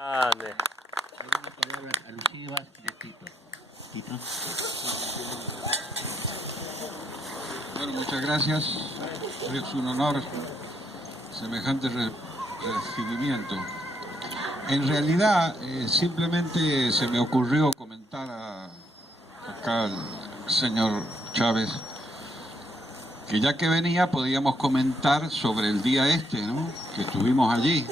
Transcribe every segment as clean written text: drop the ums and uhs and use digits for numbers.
Grande. Algunas palabras alusivas de Tito. Tito. Bueno, muchas gracias. Es un honor semejante recibimiento. En realidad, simplemente se me ocurrió comentar acá al señor Chávez que ya que venía podíamos comentar sobre el día este, ¿no? Que estuvimos allí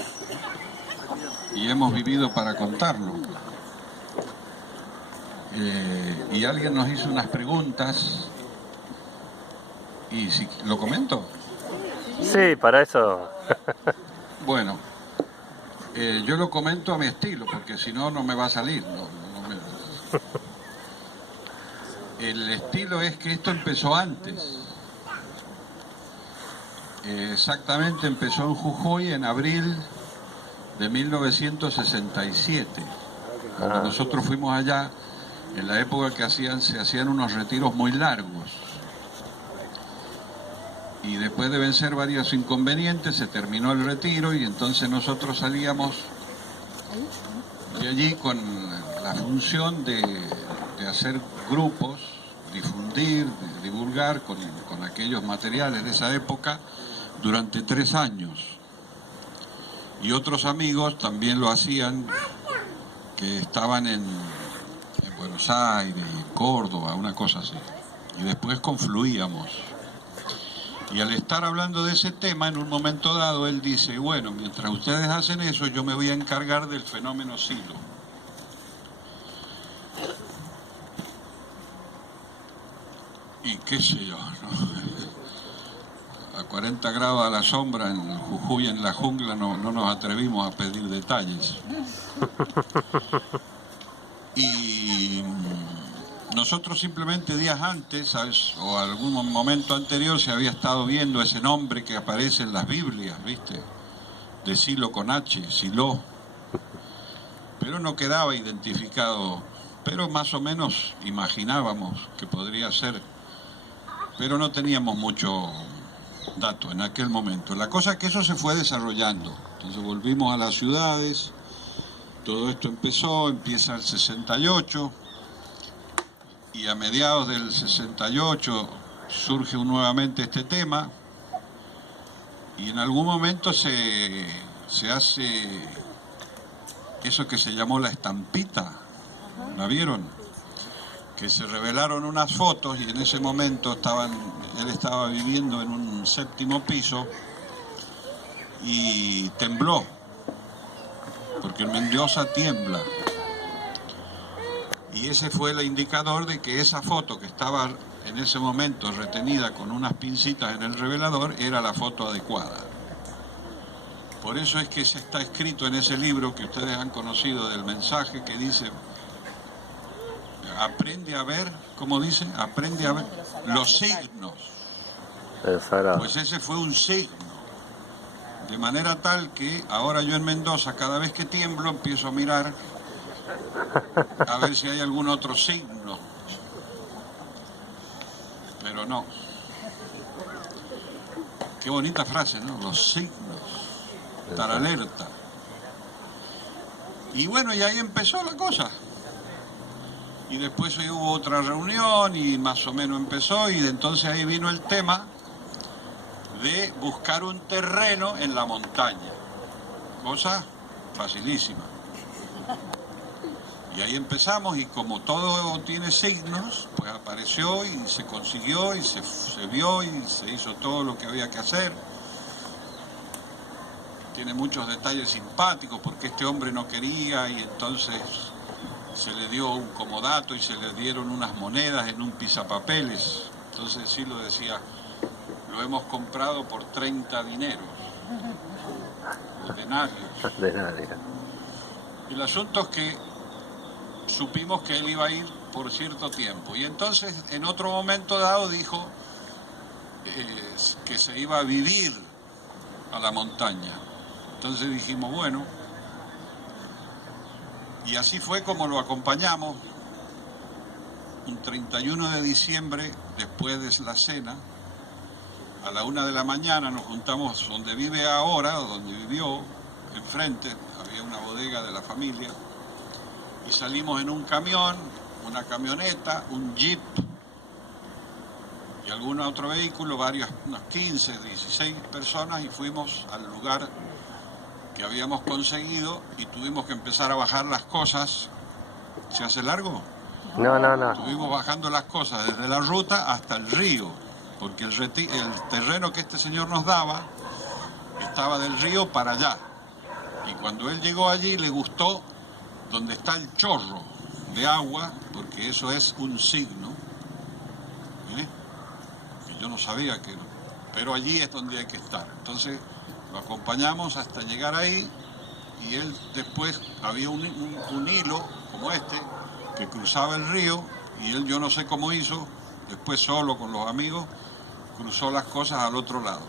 y hemos vivido para contarlo. Y alguien nos hizo unas preguntas y si lo comento. Sí, para eso. Bueno, yo lo comento a mi estilo porque si no, no me va a salir. El estilo es que esto empezó antes. Exactamente empezó en Jujuy en abril de 1967. Cuando nosotros fuimos allá, en la época que se hacían unos retiros muy largos. Y después de vencer varios inconvenientes, se terminó el retiro y entonces nosotros salíamos de allí con la función de hacer grupos, difundir, divulgar con aquellos materiales de esa época durante 3 años. Y otros amigos también lo hacían, que estaban en Buenos Aires, en Córdoba, una cosa así. Y después confluíamos. Y al estar hablando de ese tema, en un momento dado, él dice, bueno, mientras ustedes hacen eso, yo me voy a encargar del fenómeno Silo. Y qué sé yo, ¿no? A 40 grados a la sombra, en Jujuy, en la jungla, no nos atrevimos a pedir detalles. Y nosotros simplemente días antes, ¿sabes? O algún momento anterior se había estado viendo ese nombre que aparece en las Biblias, ¿viste? De Silo con H, Siló. Pero no quedaba identificado, pero más o menos imaginábamos que podría ser, pero no teníamos mucho dato en aquel momento. La cosa es que eso se fue desarrollando. Entonces volvimos a las ciudades, todo esto empieza el 68, y a mediados del 68 surge nuevamente este tema, y en algún momento se hace eso que se llamó la estampita, ¿la vieron? Que se revelaron unas fotos y en ese momento él estaba viviendo en un 7º piso y tembló, porque en Mendoza tiembla. Y ese fue el indicador de que esa foto que estaba en ese momento retenida con unas pincitas en el revelador era la foto adecuada. Por eso es que se está escrito en ese libro que ustedes han conocido del mensaje que dice, aprende a ver, ¿cómo dice? Aprende a ver los signos. Pues ese fue un signo. De manera tal que ahora yo en Mendoza, cada vez que tiemblo, empiezo a mirar a ver si hay algún otro signo. Pero no. Qué bonita frase, ¿no? Los signos. Estar alerta. Y bueno, y ahí empezó la cosa. Y después hubo otra reunión y más o menos empezó, y de entonces ahí vino el tema de buscar un terreno en la montaña. Cosa facilísima. Y ahí empezamos, y como todo tiene signos, pues apareció y se consiguió y se vio y se hizo todo lo que había que hacer. Tiene muchos detalles simpáticos porque este hombre no quería y entonces se le dio un comodato y se le dieron unas monedas en un pisapapeles. Entonces sí lo decía, lo hemos comprado por 30 dineros, denarios. El asunto es que supimos que él iba a ir por cierto tiempo y entonces en otro momento dado dijo que se iba a vivir a la montaña. Entonces dijimos, bueno, y así fue como lo acompañamos. Un 31 de diciembre, después de la cena, a la 1 de la mañana nos juntamos donde vive ahora, o donde vivió, enfrente, había una bodega bodega de la familia, y salimos en un camión, una camioneta, un jeep y algún otro vehículo, unas 15, 16 personas, y fuimos al lugar que habíamos conseguido y tuvimos que empezar a bajar las cosas. ¿Se hace largo? No. Estuvimos bajando las cosas desde la ruta hasta el río, porque el terreno que este señor nos daba estaba del río para allá. Y cuando él llegó allí le gustó donde está el chorro de agua, porque eso es un signo, que yo no sabía que, pero allí es donde hay que estar. Entonces lo acompañamos hasta llegar ahí, y él después había un hilo como este que cruzaba el río, y él, yo no sé cómo hizo, después solo con los amigos cruzó las cosas al otro lado.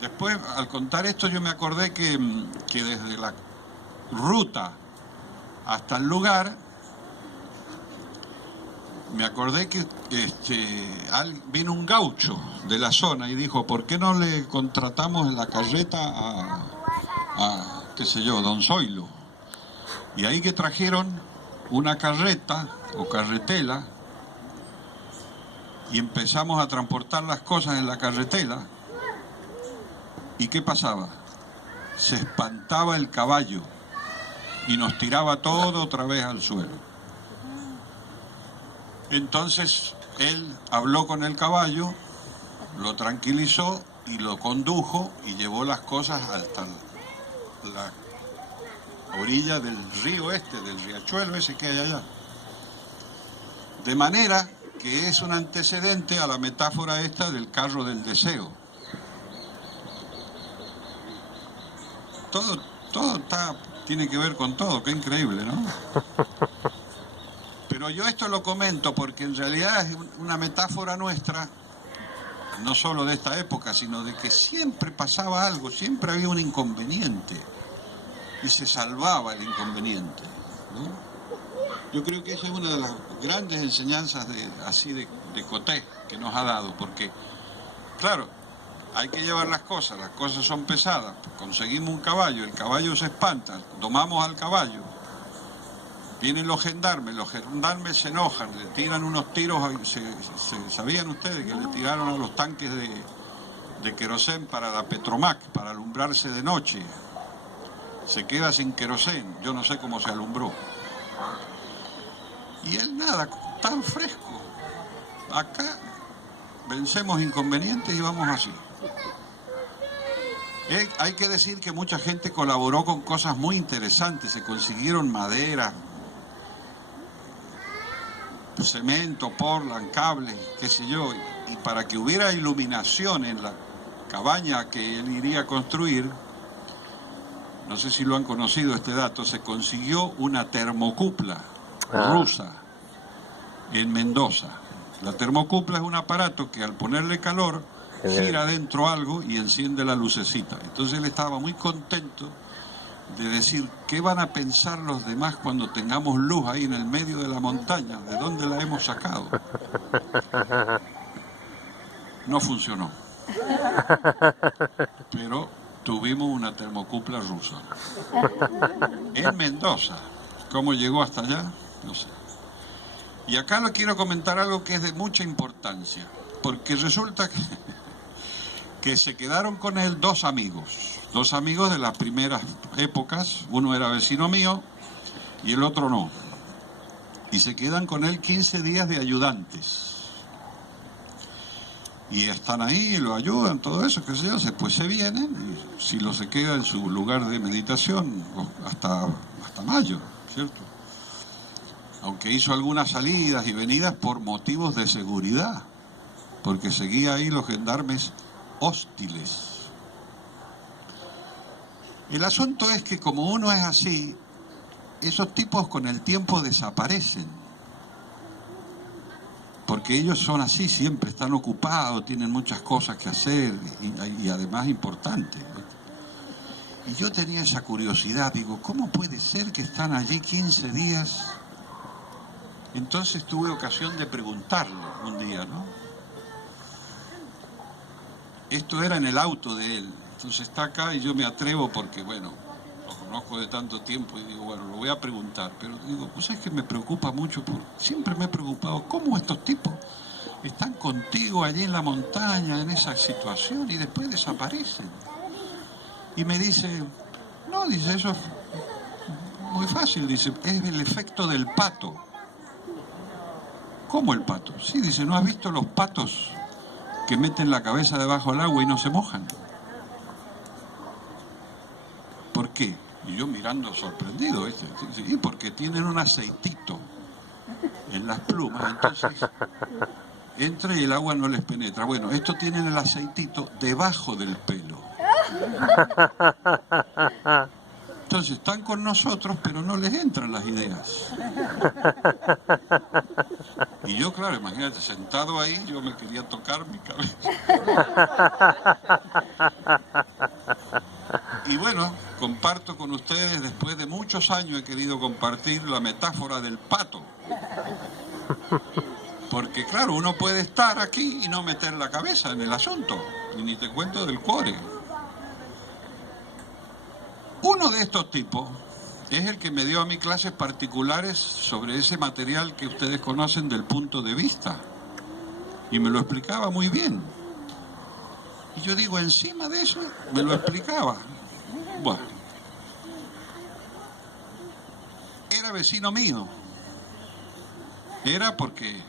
Después, al contar esto, yo me acordé que desde la ruta hasta el lugar, me acordé que vino un gaucho de la zona y dijo, ¿por qué no le contratamos la carreta a qué sé yo, Don Zoilo? Y ahí que trajeron una carreta o carretela y empezamos a transportar las cosas en la carretela. ¿Y qué pasaba? Se espantaba el caballo y nos tiraba todo otra vez al suelo. Entonces él habló con el caballo, lo tranquilizó y lo condujo y llevó las cosas hasta la orilla del río del riachuelo ese que hay allá. De manera que es un antecedente a la metáfora esta del carro del deseo. Todo tiene que ver con todo, qué increíble, ¿no? Pero yo esto lo comento porque en realidad es una metáfora nuestra, no solo de esta época, sino de que siempre pasaba algo, siempre había un inconveniente y se salvaba el inconveniente, ¿no? Yo creo que esa es una de las grandes enseñanzas de Coté que nos ha dado, porque, claro, hay que llevar las cosas son pesadas, conseguimos un caballo, el caballo se espanta, domamos al caballo, vienen los gendarmes se enojan, le tiran unos tiros, ¿sabían ustedes que le tiraron a los tanques de querosén para la Petromac, para alumbrarse de noche? Se queda sin querosén, yo no sé cómo se alumbró. Y él nada, tan fresco. Acá vencemos inconvenientes y vamos así. Hay que decir que mucha gente colaboró con cosas muy interesantes, se consiguieron madera, cemento, portland, cables, qué sé yo, y para que hubiera iluminación en la cabaña que él iría a construir, no sé si lo han conocido este dato, se consiguió una termocupla rusa en Mendoza. La termocupla es un aparato que al ponerle calor gira dentro algo y enciende la lucecita. Entonces él estaba muy contento de decir, ¿qué van a pensar los demás cuando tengamos luz ahí en el medio de la montaña? ¿De dónde la hemos sacado? No funcionó. Pero tuvimos una termocupla rusa. En Mendoza. ¿Cómo llegó hasta allá? No sé. Y acá le quiero comentar algo que es de mucha importancia, porque resulta que se quedaron con él dos amigos de las primeras épocas, uno era vecino mío y el otro no, y se quedan con él 15 días de ayudantes, y están ahí, lo ayudan, todo eso, qué sé yo, después se vienen, y si lo se queda en su lugar de meditación hasta mayo, ¿cierto? Aunque hizo algunas salidas y venidas por motivos de seguridad, porque seguía ahí los gendarmes hostiles. El asunto es que como uno es así, esos tipos con el tiempo desaparecen, porque ellos son así, siempre están ocupados, tienen muchas cosas que hacer y además importantes. Y yo tenía esa curiosidad, digo, ¿cómo puede ser que están allí 15 días? Entonces tuve ocasión de preguntarle un día, ¿no? Esto era en el auto de él, Entonces está acá y yo me atrevo porque, bueno, lo conozco de tanto tiempo y digo, bueno, lo voy a preguntar. Pero digo, pues es que me preocupa mucho, siempre me he preocupado, ¿cómo estos tipos están contigo allí en la montaña, en esa situación, y después desaparecen? Y me dice, no, dice, eso es muy fácil, dice, es el efecto del pato. ¿Cómo el pato? Sí, dice, ¿no has visto los patos que meten la cabeza debajo del agua y no se mojan? ¿Por qué? Y yo mirando sorprendido, ¿viste? Sí, porque tienen un aceitito en las plumas, entonces entra y el agua no les penetra. Bueno, estos tienen el aceitito debajo del pelo. Entonces están con nosotros, pero no les entran las ideas. Y yo, claro, imagínate, sentado ahí, yo me quería tocar mi cabeza. Y bueno, comparto con ustedes, después de muchos años he querido compartir la metáfora del pato. Porque claro, uno puede estar aquí y no meter la cabeza en el asunto, y ni te cuento del cuore. Uno de estos tipos es el que me dio a mí clases particulares sobre ese material que ustedes conocen del punto de vista. Y me lo explicaba muy bien. Y yo digo, encima de eso, me lo explicaba. Bueno. Era vecino mío. Era porque...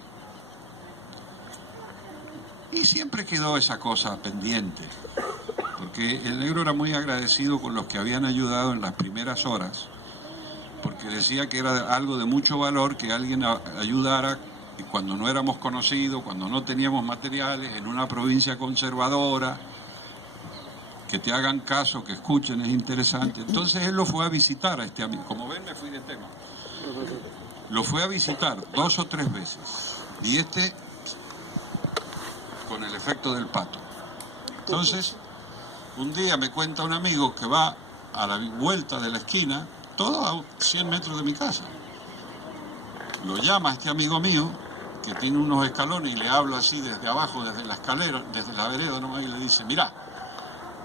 Y siempre quedó esa cosa pendiente. Porque el negro era muy agradecido con los que habían ayudado en las primeras horas, porque decía que era algo de mucho valor que alguien ayudara y cuando no éramos conocidos, cuando no teníamos materiales, en una provincia conservadora, que te hagan caso, que escuchen, es interesante. Entonces él lo fue a visitar a este amigo. Como ven, me fui de tema. Lo fue a visitar 2 o 3 veces. Y con el efecto del pato. Entonces... un día me cuenta un amigo que va a la vuelta de la esquina, todo a 100 metros de mi casa. Lo llama este amigo mío, que tiene unos escalones, y le habla así desde abajo, desde la escalera, desde la vereda nomás, y le dice, mirá,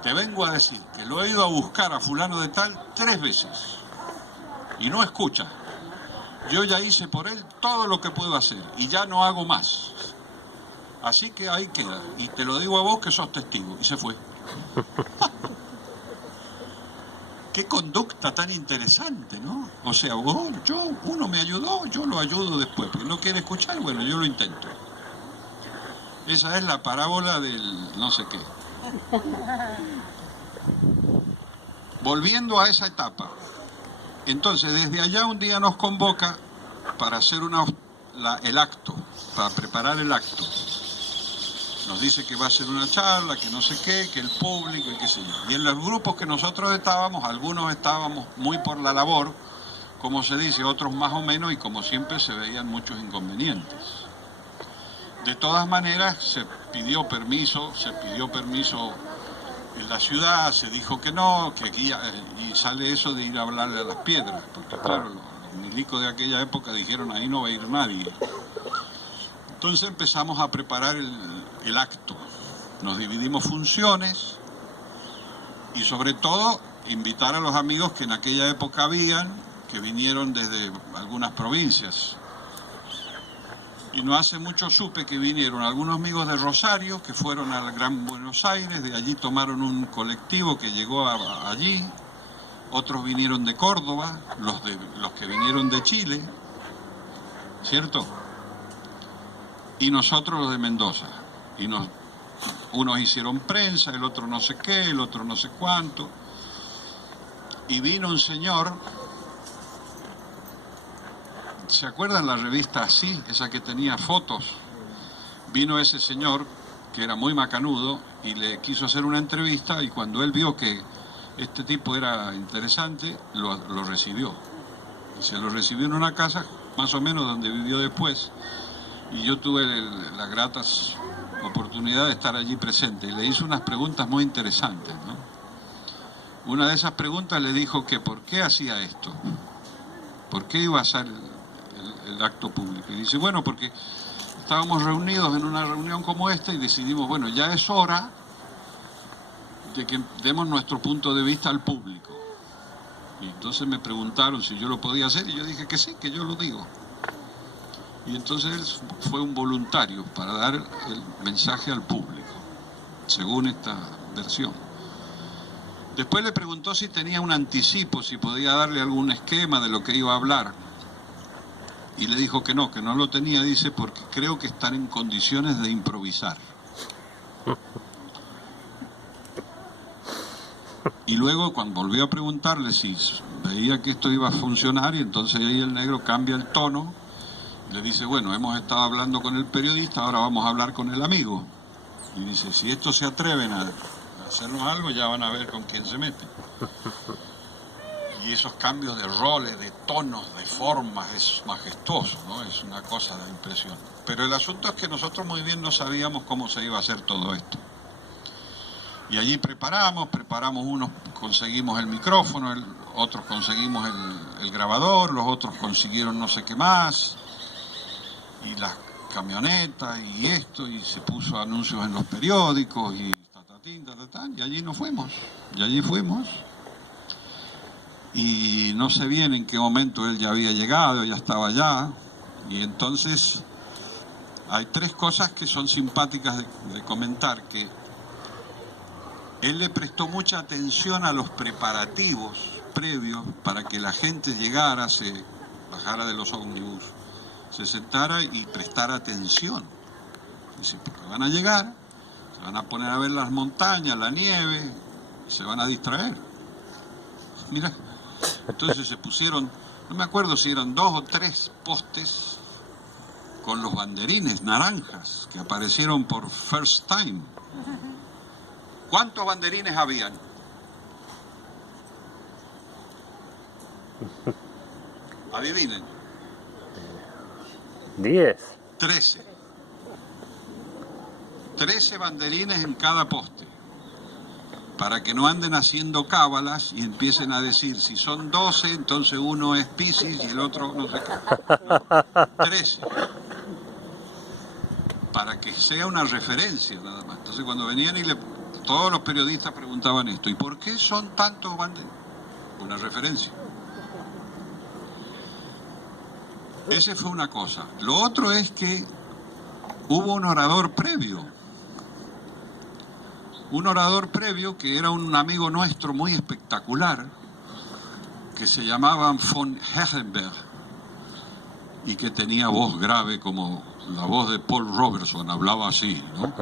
te vengo a decir que lo he ido a buscar a fulano de tal 3 veces, y no escucha. Yo ya hice por él todo lo que puedo hacer, y ya no hago más. Así que ahí queda, y te lo digo a vos que sos testigo, y se fue. Qué conducta tan interesante, ¿no? O sea, uno me ayudó, yo lo ayudo después, pero no quiere escuchar, bueno, yo lo intento. Esa es la parábola del no sé qué. Volviendo a esa etapa, entonces desde allá un día nos convoca para hacer el acto, para preparar el acto. Nos dice que va a ser una charla, que no sé qué, que el público y qué sé yo. Y en los grupos que nosotros estábamos, algunos estábamos muy por la labor, como se dice, otros más o menos, y como siempre se veían muchos inconvenientes. De todas maneras, se pidió permiso en la ciudad, se dijo que no, que aquí, y sale eso de ir a hablarle a las piedras, porque claro, los milicos de aquella época dijeron, ahí no va a ir nadie. Entonces empezamos a preparar el acto. Nos dividimos funciones y sobre todo invitar a los amigos que en aquella época habían, que vinieron desde algunas provincias. Y no hace mucho supe que vinieron algunos amigos de Rosario, que fueron al Gran Buenos Aires, de allí tomaron un colectivo que llegó allí, otros vinieron de Córdoba, los que vinieron de Chile, ¿cierto? Y nosotros los de Mendoza. Y unos hicieron prensa, el otro no sé qué, el otro no sé cuánto. Y vino un señor, ¿se acuerdan la revista Así? Esa que tenía fotos. Vino ese señor, que era muy macanudo, y le quiso hacer una entrevista, y cuando él vio que este tipo era interesante, lo recibió. Y se lo recibió en una casa, más o menos donde vivió después. Y yo tuve la grata oportunidad de estar allí presente. Y le hizo unas preguntas muy interesantes, ¿no? Una de esas preguntas le dijo que por qué hacía esto. ¿Por qué iba a hacer el acto público? Y dice, bueno, porque estábamos reunidos en una reunión como esta y decidimos, bueno, ya es hora de que demos nuestro punto de vista al público. Y entonces me preguntaron si yo lo podía hacer y yo dije que sí, que yo lo digo. Y entonces él fue un voluntario para dar el mensaje al público, según esta versión. Después le preguntó si tenía un anticipo, si podía darle algún esquema de lo que iba a hablar. Y le dijo que no lo tenía, dice, porque creo que están en condiciones de improvisar. Y luego cuando volvió a preguntarle si veía que esto iba a funcionar, y entonces ahí el negro cambia el tono, y le dice, bueno, hemos estado hablando con el periodista, ahora vamos a hablar con el amigo. Y dice, si estos se atreven a hacernos algo, ya van a ver con quién se meten. Y esos cambios de roles, de tonos, de formas, es majestuoso, ¿no? Es una cosa de impresión. Pero el asunto es que nosotros muy bien no sabíamos cómo se iba a hacer todo esto. Y allí preparamos unos conseguimos el micrófono, otros conseguimos el grabador, los otros consiguieron no sé qué más, y las camionetas y esto, y se puso anuncios en los periódicos, y y allí nos fuimos, y allí fuimos. Y no sé bien en qué momento él ya había llegado, ya estaba allá, y entonces hay tres cosas que son simpáticas de comentar, que él le prestó mucha atención a los preparativos previos para que la gente llegara, se bajara de los ómnibus, se sentara y prestara atención. Dice, porque van a llegar, se van a poner a ver las montañas, la nieve, se van a distraer. Mira, entonces se pusieron, no me acuerdo si eran 2 o 3 postes con los banderines naranjas que aparecieron por first time. ¿Cuántos banderines habían? Adivinen. 10. 13. 13 banderines en cada poste. Para que no anden haciendo cábalas y empiecen a decir, si son 12, entonces uno es Piscis y el otro no sé qué. No, 13. Para que sea una referencia nada más. Entonces cuando venían todos los periodistas preguntaban esto, ¿y por qué son tantos banderines? Una referencia. Esa fue una cosa. Lo otro es que hubo un orador previo. Un orador previo que era un amigo nuestro muy espectacular, que se llamaba von Herrenberg, y que tenía voz grave como la voz de Paul Robertson, hablaba así, ¿no?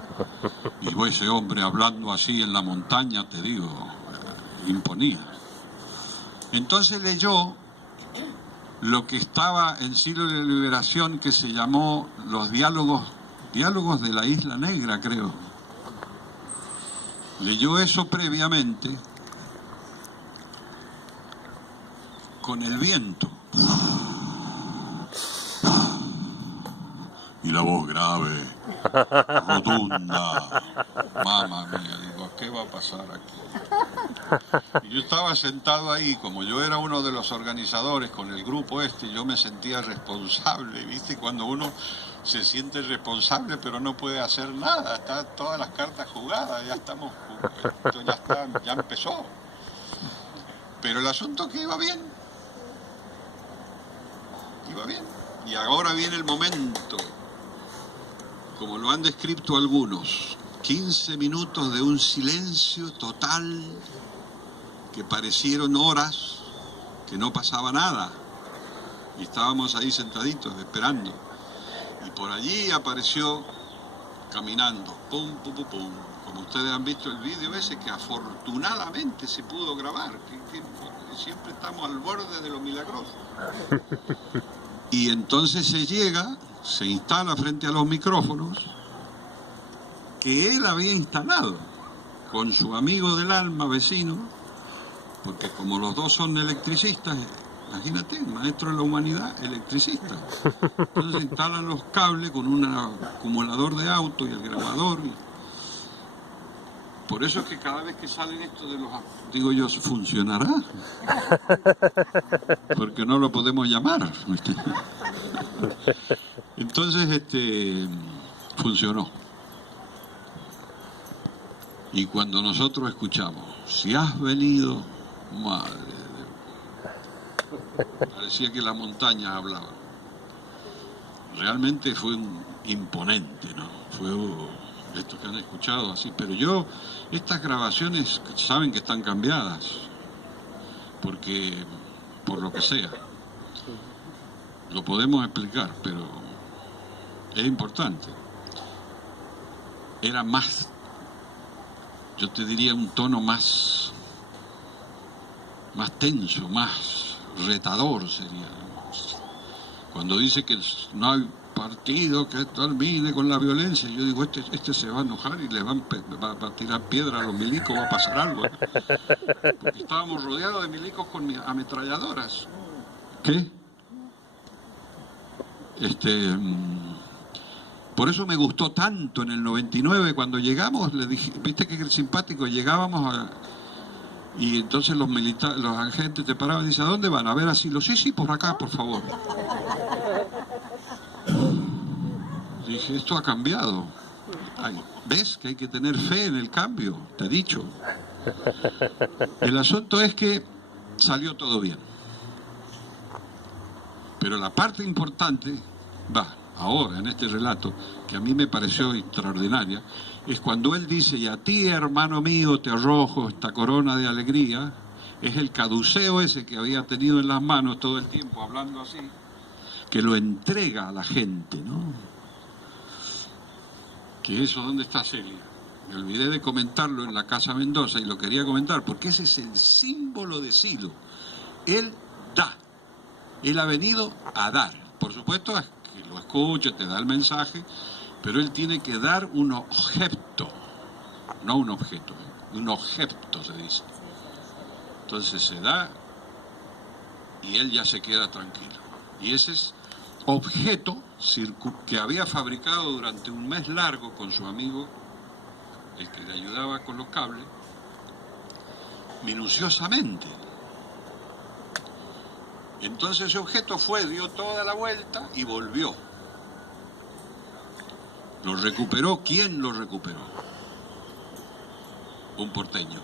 Y ese hombre hablando así en la montaña, te digo, imponía. Entonces leyó lo que estaba en Siglo de Liberación, que se llamó los diálogos de la Isla Negra, creo. Leyó eso previamente con el viento. Y la voz grave, rotunda. Mamma mía, digo, ¿qué va a pasar aquí? Y yo estaba sentado ahí, como yo era uno de los organizadores con el grupo yo me sentía responsable, ¿viste? Cuando uno se siente responsable pero no puede hacer nada, están todas las cartas jugadas, ya empezó. Pero el asunto es que iba bien. Y ahora viene el momento, como lo han descrito algunos, 15 minutos de un silencio total que parecieron horas, que no pasaba nada. Y estábamos ahí sentaditos esperando. Y por allí apareció caminando, pum, pum, pum, pum. Como ustedes han visto el vídeo ese, que afortunadamente se pudo grabar, que siempre estamos al borde de lo milagroso. Y entonces se instala frente a los micrófonos que él había instalado con su amigo del alma, vecino, porque como los dos son electricistas, imagínate, maestro de la humanidad, electricista. Entonces instalan los cables con un acumulador de auto y el grabador. Por eso es que cada vez que salen esto de los... Digo yo, ¿funcionará? Porque no lo podemos llamar. Entonces, funcionó. Y cuando nosotros escuchamos, si has venido, madre de Dios, parecía que las montañas hablaban. Realmente fue imponente, ¿no? Fue esto que han escuchado así, pero estas grabaciones saben que están cambiadas, porque, por lo que sea, lo podemos explicar, pero es importante. Era más, yo te diría un tono más tenso, más retador sería. Cuando dice que no hay partido que termine con la violencia, yo digo, este se va a enojar y le va a tirar piedra a los milicos, va a pasar algo. Porque estábamos rodeados de milicos con ametralladoras. ¿Qué? Por eso me gustó tanto en el 99 cuando llegamos, le dije, viste que simpático, llegábamos y entonces los agentes te paraban y dicen, ¿a dónde van? A ver asilo. Sí, por acá, por favor. Dije, esto ha cambiado. Ay, ¿ves que hay que tener fe en el cambio? Te he dicho. El asunto es que salió todo bien. Pero la parte importante, ahora en este relato, que a mí me pareció extraordinaria, es cuando él dice, y a ti, hermano mío, te arrojo esta corona de alegría. Es el caduceo ese que había tenido en las manos todo el tiempo, hablando así, que lo entrega a la gente, ¿no? Que eso, ¿dónde está Celia? Me olvidé de comentarlo en la Casa Mendoza y lo quería comentar, porque ese es el símbolo de Silo. Él da. Él ha venido a dar. Por supuesto, es que lo escucha, te da el mensaje, pero él tiene que dar un objeto, no un objeto, un objeto se dice. Entonces se da y él ya se queda tranquilo. Y ese es objeto que había fabricado durante un mes largo con su amigo, el que le ayudaba con los cables, minuciosamente. Entonces ese objeto dio toda la vuelta y volvió. Lo recuperó. ¿Quién lo recuperó? Un porteño.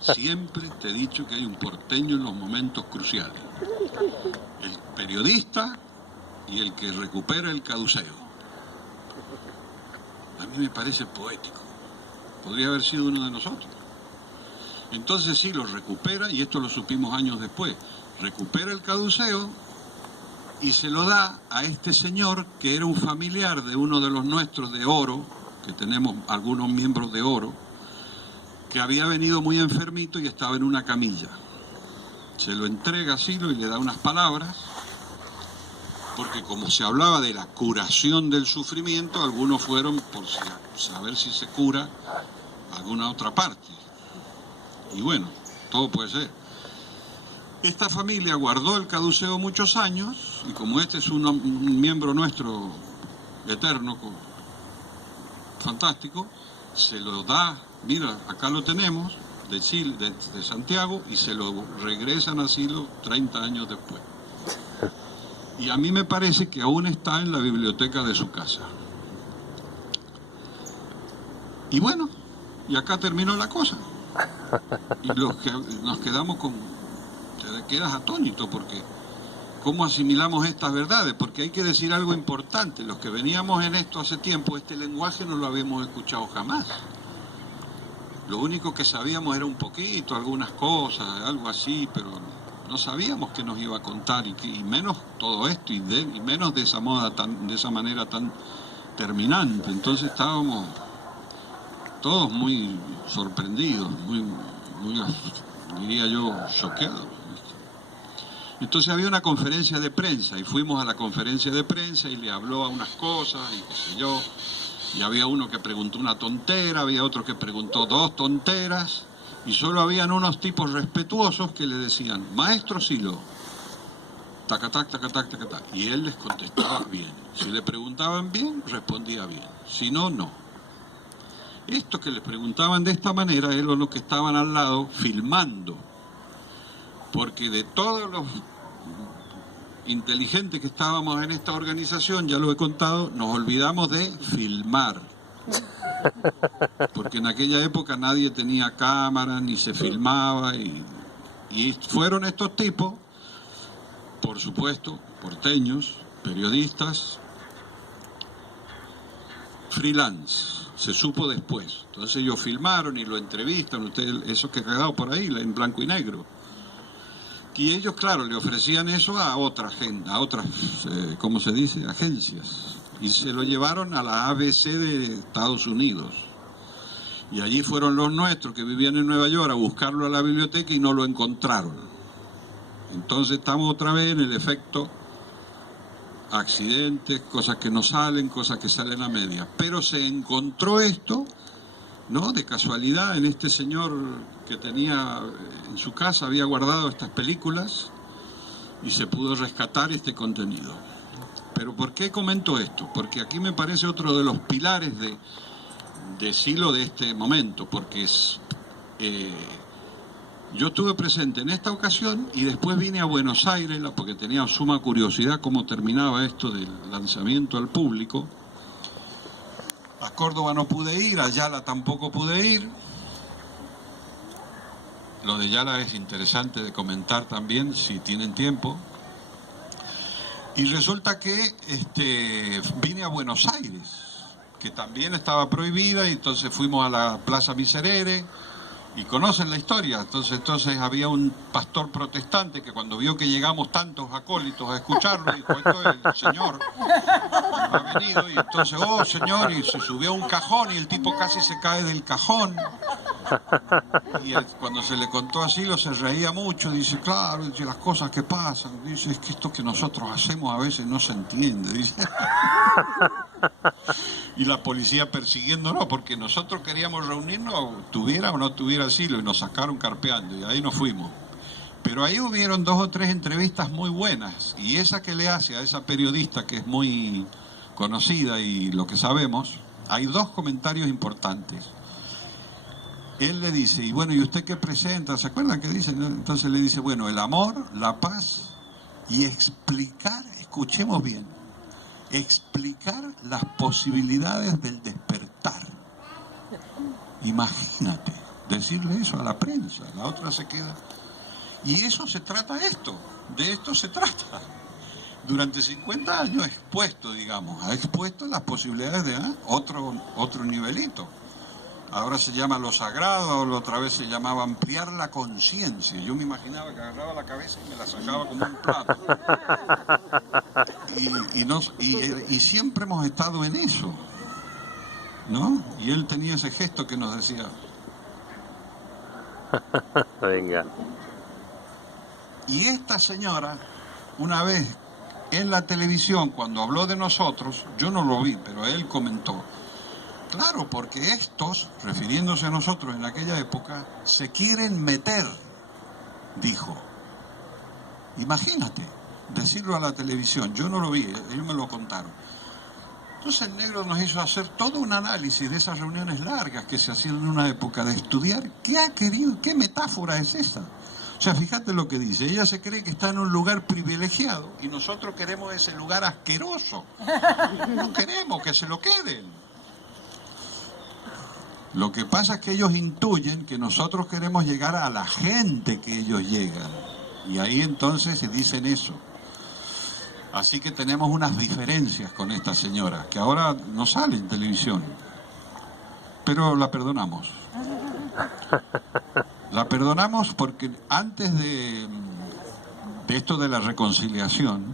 Siempre te he dicho que hay un porteño en los momentos cruciales. El periodista y el que recupera el caduceo. A mí me parece poético. Podría haber sido uno de nosotros. Entonces sí, lo recupera, y esto lo supimos años después. Recupera el caduceo y se lo da a este señor que era un familiar de uno de los nuestros de Oro, que tenemos algunos miembros de Oro, que había venido muy enfermito y estaba en una camilla. Se lo entrega a Silo y le da unas palabras, porque como se hablaba de la curación del sufrimiento, algunos fueron por saber si se cura alguna otra parte. Y bueno, todo puede ser. Esta familia guardó el caduceo muchos años, y como este es un miembro nuestro eterno, fantástico, se lo da, mira, acá lo tenemos, de Santiago, y se lo regresan a Silo 30 años después. Y a mí me parece que aún está en la biblioteca de su casa. Y bueno, y acá terminó la cosa. Y los que nos quedamos te quedas atónito, porque ¿cómo asimilamos estas verdades? Porque hay que decir algo importante. Los que veníamos en esto hace tiempo, este lenguaje no lo habíamos escuchado jamás. Lo único que sabíamos era un poquito, algunas cosas, algo así, pero no sabíamos qué nos iba a contar, y menos todo esto, y menos de esa manera tan terminante. Entonces estábamos todos muy sorprendidos, muy diría yo, choqueados. Entonces había una conferencia de prensa, y fuimos a la conferencia de prensa y le habló a unas cosas y qué sé yo, y había uno que preguntó una tontera, había otro que preguntó 2 tonteras, y solo habían unos tipos respetuosos que le decían, maestro Silo, tacatac, tacatac, tacatac, y él les contestaba bien. Si le preguntaban bien, respondía bien, si no, no. Estos que les preguntaban de esta manera eran los que estaban al lado filmando, porque de todos los inteligentes que estábamos en esta organización, ya lo he contado, nos olvidamos de filmar. Porque en aquella época nadie tenía cámara, ni se filmaba, y fueron estos tipos, por supuesto, porteños, periodistas, freelance, se supo después. Entonces ellos filmaron y lo entrevistan, ustedes, eso que ha quedado por ahí, en blanco y negro. Y ellos, claro, le ofrecían eso a otras, ¿cómo se dice? Agencias. Y se lo llevaron a la ABC de Estados Unidos. Y allí fueron los nuestros que vivían en Nueva York a buscarlo a la biblioteca y no lo encontraron. Entonces estamos otra vez en el efecto accidentes, cosas que no salen, cosas que salen a media. Pero se encontró esto, ¿no? De casualidad en este señor que tenía en su casa, había guardado estas películas y se pudo rescatar este contenido. Pero ¿por qué comento esto? Porque aquí me parece otro de los pilares de Silo de este momento, porque yo estuve presente en esta ocasión y después vine a Buenos Aires, porque tenía suma curiosidad cómo terminaba esto del lanzamiento al público. A Córdoba no pude ir, a Yala tampoco pude ir. Lo de Yala es interesante de comentar también, si tienen tiempo. Y resulta que vine a Buenos Aires, que también estaba prohibida, y entonces fuimos a la Plaza Miserere, y conocen la historia. Entonces había un pastor protestante que cuando vio que llegamos tantos acólitos a escucharlo, dijo, esto es el Señor ha venido, y entonces, oh Señor, y se subió a un cajón y el tipo casi se cae del cajón. Y cuando se le contó así, se reía mucho, dice, claro, dice, las cosas que pasan, dice, es que esto que nosotros hacemos a veces no se entiende, dice. Y la policía persiguiéndonos porque nosotros queríamos reunirnos, tuviera o no tuviera asilo, y nos sacaron carpeando y ahí nos fuimos. Pero ahí hubieron 2 o 3 entrevistas muy buenas, y esa que le hace a esa periodista que es muy conocida y lo que sabemos, hay 2 comentarios importantes. Él le dice, y bueno, ¿y usted qué presenta? ¿Se acuerdan qué dice? Entonces le dice, bueno, el amor, la paz y explicar, escuchemos bien, explicar las posibilidades del despertar. Imagínate, decirle eso a la prensa, la otra se queda. Y eso se trata de esto se trata. Durante 50 años expuesto, digamos, ha expuesto las posibilidades de otro nivelito. Ahora se llama lo sagrado, la otra vez se llamaba ampliar la conciencia. Yo me imaginaba que agarraba la cabeza y me la sacaba como un plato. Y siempre hemos estado en eso, ¿no? Y él tenía ese gesto que nos decía. Venga. Y esta señora, una vez en la televisión, cuando habló de nosotros, yo no lo vi, pero él comentó, claro, porque estos, refiriéndose a nosotros en aquella época, se quieren meter, dijo. Imagínate, decirlo a la televisión, yo no lo vi, ellos me lo contaron. Entonces el negro nos hizo hacer todo un análisis de esas reuniones largas que se hacían en una época, de estudiar qué ha querido, qué metáfora es esa. O sea, fíjate lo que dice, ella se cree que está en un lugar privilegiado y nosotros queremos ese lugar asqueroso. No queremos que se lo queden. Lo que pasa es que ellos intuyen que nosotros queremos llegar a la gente que ellos llegan. Y ahí entonces se dicen eso. Así que tenemos unas diferencias con esta señora, que ahora no sale en televisión. Pero la perdonamos. La perdonamos porque antes de esto de la reconciliación,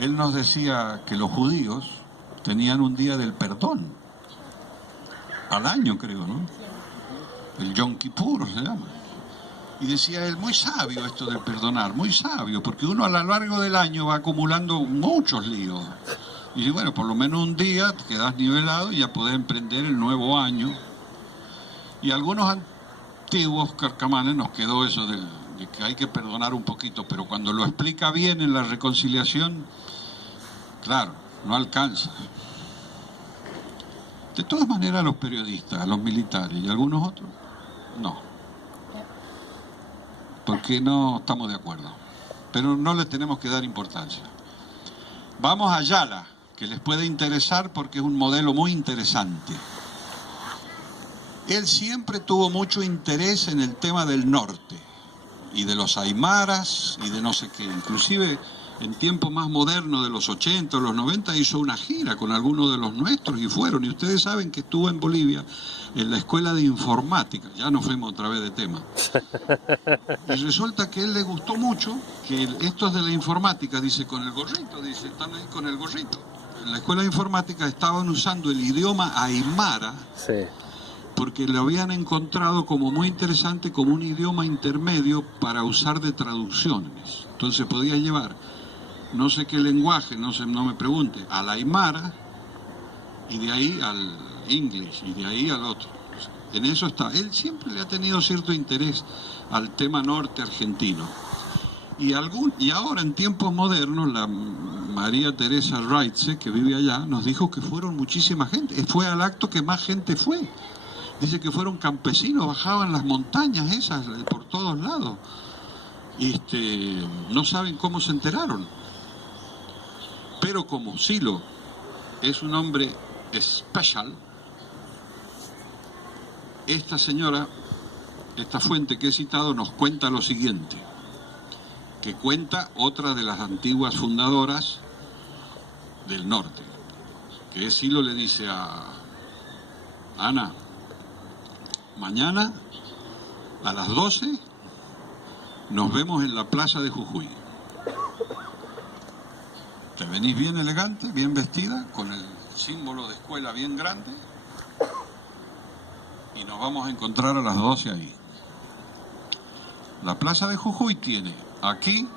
él nos decía que los judíos tenían un día del perdón. Al año, creo, ¿no? El Yom Kippur se llama. Y decía él, muy sabio esto de perdonar, muy sabio, porque uno a lo largo del año va acumulando muchos líos. Y dice, bueno, por lo menos un día te quedas nivelado y ya podés emprender el nuevo año. Y algunos antiguos carcamanes nos quedó eso de que hay que perdonar un poquito, pero cuando lo explica bien en la reconciliación, claro, no alcanza. De todas maneras, los periodistas, los militares y algunos otros, no. Porque no estamos de acuerdo. Pero no les tenemos que dar importancia. Vamos a Yala, que les puede interesar porque es un modelo muy interesante. Él siempre tuvo mucho interés en el tema del norte y de los aymaras y de no sé qué. Inclusive en tiempos más modernos de los 80 o los 90 hizo una gira con algunos de los nuestros y fueron. Y ustedes saben que estuvo en Bolivia en la escuela de informática. Ya nos fuimos otra vez de tema. Y resulta que a él le gustó mucho que estos de la informática, dice, con el gorrito, dice, están ahí con el gorrito. En la escuela de informática estaban usando el idioma aymara. Sí. Porque lo habían encontrado como muy interesante, como un idioma intermedio para usar de traducciones. Entonces podía llevar no sé qué lenguaje, no me pregunte, al aymara y de ahí al inglés y de ahí al otro. En eso está. Él siempre le ha tenido cierto interés al tema norte argentino. Y ahora en tiempos modernos la María Teresa Reitze, que vive allá, nos dijo que fueron muchísima gente. Fue al acto que más gente fue. Dice que fueron campesinos, bajaban las montañas esas por todos lados. No saben cómo se enteraron. Pero como Silo es un hombre especial, esta señora, esta fuente que he citado, nos cuenta lo siguiente, que cuenta otra de las antiguas fundadoras del norte, que Silo le dice a Ana, mañana a las 12 nos vemos en la plaza de Jujuy. Te venís bien elegante, bien vestida, con el símbolo de escuela bien grande y nos vamos a encontrar a las 12 ahí. La plaza de Jujuy tiene aquí